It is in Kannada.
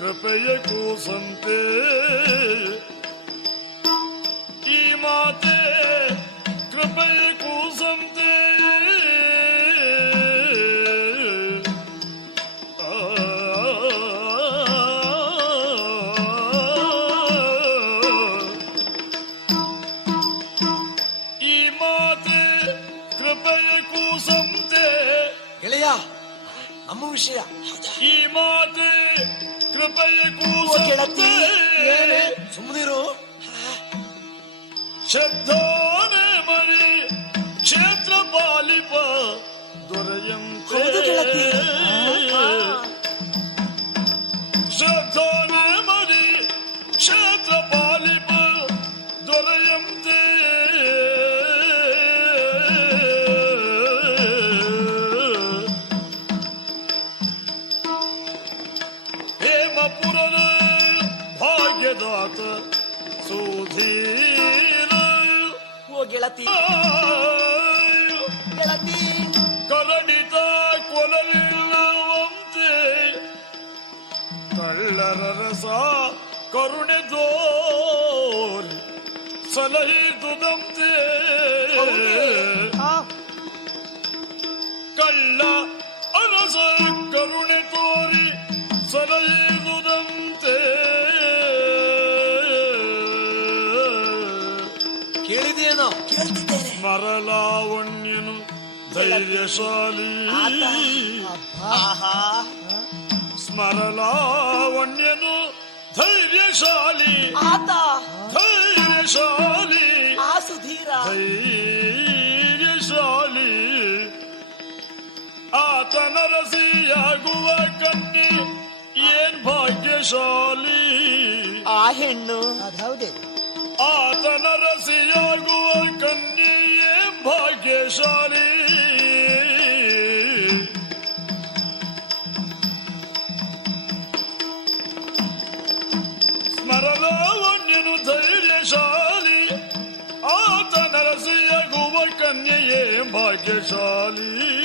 ಕೃಪೆಯ ಕೂಸಂತೆ. ಈ ಮಾತೆ ಕೃಪೆಯ ಕೂಸಂತೆ. ಈ ಮಾತೆ ಕೃಪೆಯ ಕೂಸಂತೆ. ಗೆಳೆಯ ನಮ್ಮ ವಿಷಯ. ಈ ಮಾತೆ ಕೃಪೆಯ ಕೂಸಂತೆ ಸುಮ್ಮನಿರು ಶ್ರದ್ಧಾನೆ ಮರಿ ಕ್ಷೇತ್ರ ಪಾಲಿಪ ಗೆಳತಿ. ಭಾಗ್ಯದಾತ ಸುಧೀರ ಓ ಗೆಳತಿ. ಗೆಳತಿ. ಕರಡಿತ ಕೊಲವಿಲ್ಲವಂತೆ ಕಳ್ಳರ ರಸ ಕರುಣೆ ದೋಲ್ ಸಲಹಿದುದಂತೆ ಕಳ್ಳ ಅರಸ ಕರುಣೆ ತೋರಿ ಸಲಹಿದುದಂತೆ ಕೇಳಿದೇನೋ ಕೇಳ್ತಿದ್ದೇನೆ. ಮರಲಾವಣ್ಯನು ಧೈರ್ಯಶಾಲಿ. ಸ್ಮರಲಾವಣ್ಯನು ಧೈರ್ಯಶಾಲಿ. ಆತ. ಧೈರ್ಯಶಾಲಿ. ಆ ಸುಧೀರ. ಧೈರ್ಯಶಾಲಿ. ಆತನ ರಸಿಯಾಗುವ ಕನ್ನಿ ಏನ್ ಭಾಗ್ಯಶಾಲಿ. ಆ ಹೆಣ್ಣು. ಅದೌದೇ ಆತನ ರಸಿಯಾಗುವ ಕನ್ನಿಯೇ ಭಾಗ್ಯಶಾಲಿ. ಸ್ಮರಲಾವಣ್ಯನು ಧೈರ್ಯಶಾಲಿ ಆತನ ರಸಿಯಾಗುವ ಕನ್ಯೆಯೇ ಭಾಗ್ಯಶಾಲಿ.